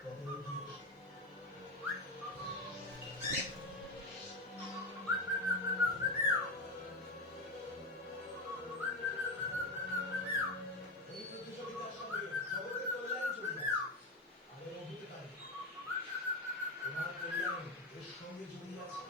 এই প্রতিযোগিতার সঙ্গে জগতের কল্যাণ জড়িয়ে আছে। আমি অভিজ্ঞতা তোমার কল্যাণ এর সঙ্গে জড়িয়ে আছে।